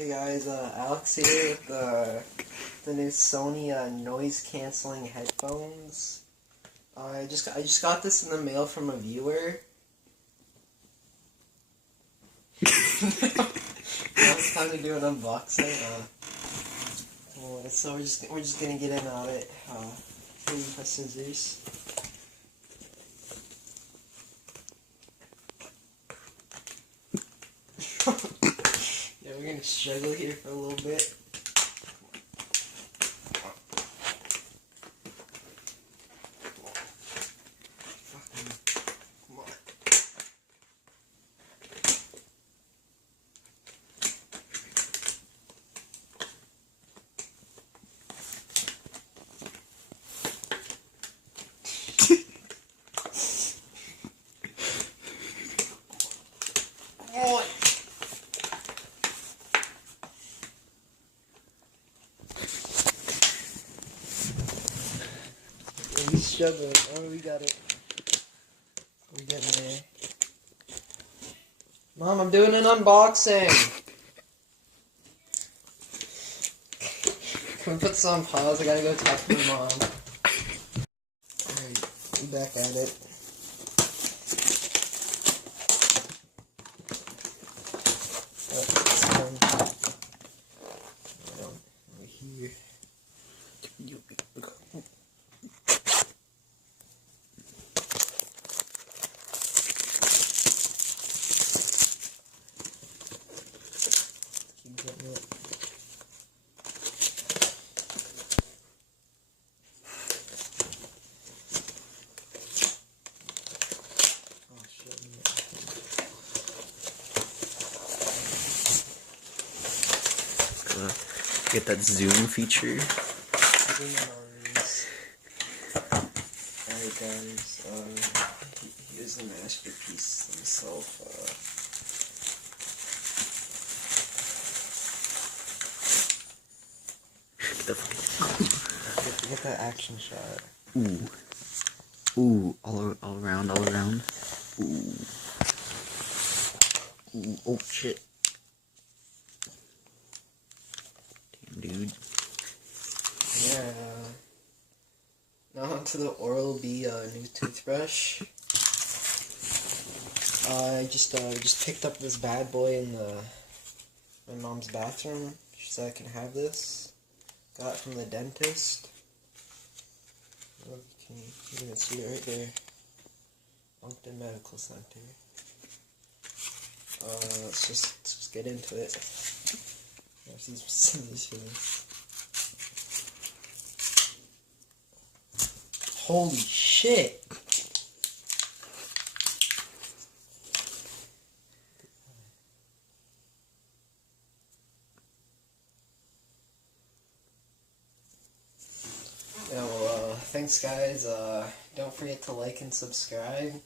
Hey guys, Alex here with the new Sony noise canceling headphones. I just got this in the mail from a viewer. Now it's time to do an unboxing. So we're just gonna get in on it. Here, my scissors. Yeah, we're gonna struggle here for a little bit. Come on. Oh. He's struggling. Oh, we got it. We're getting there. Mom, I'm doing an unboxing. Can we put this on pause? I gotta go talk to my mom. Alright, we back at it. Over here. Keep getting it. Oh shit. Get that zoom feature. Alright guys, he is a masterpiece himself. Get that action shot. Ooh. Ooh, all around. Ooh. Ooh, oh shit. Damn, dude. Yeah. Now onto the Oral-B new toothbrush. I just picked up this bad boy in my mom's bathroom. She said I can have this. Got it from the dentist. Look, you can see it right there. Moncton Medical Center. Let's just get into it. There's these scissors here. Holy shit! Yeah, well, thanks guys. Don't forget to like and subscribe.